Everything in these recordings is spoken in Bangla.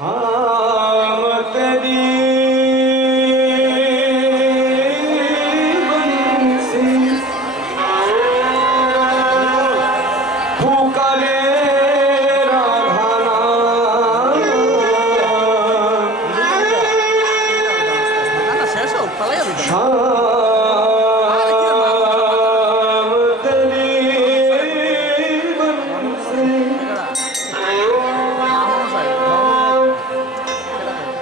Ah.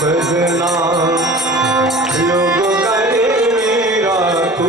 भजना योग करे मेरा तू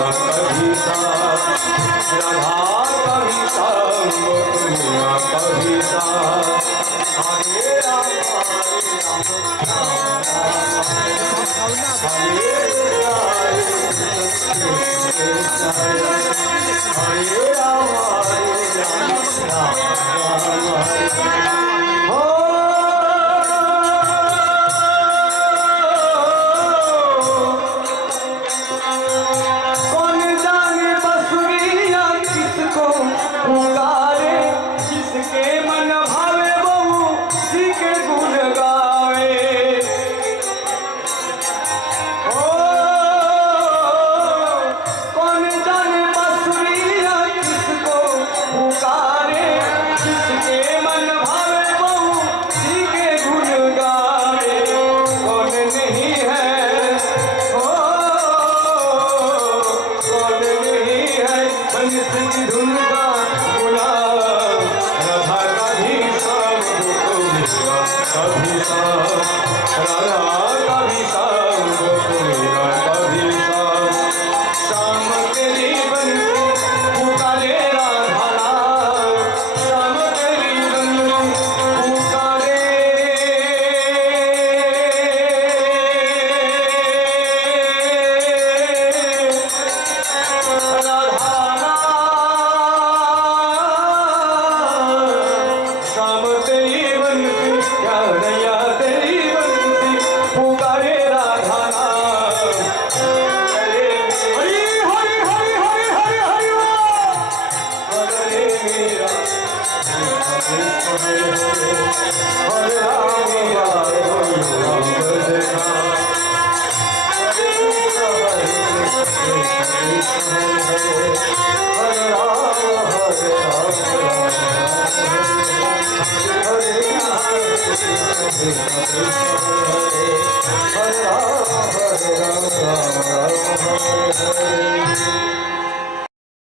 কবিতা রাধা কবিতা মধুমিয়া কবিতা হরে রাম হরে রাম হরে রাম হরে রাম Música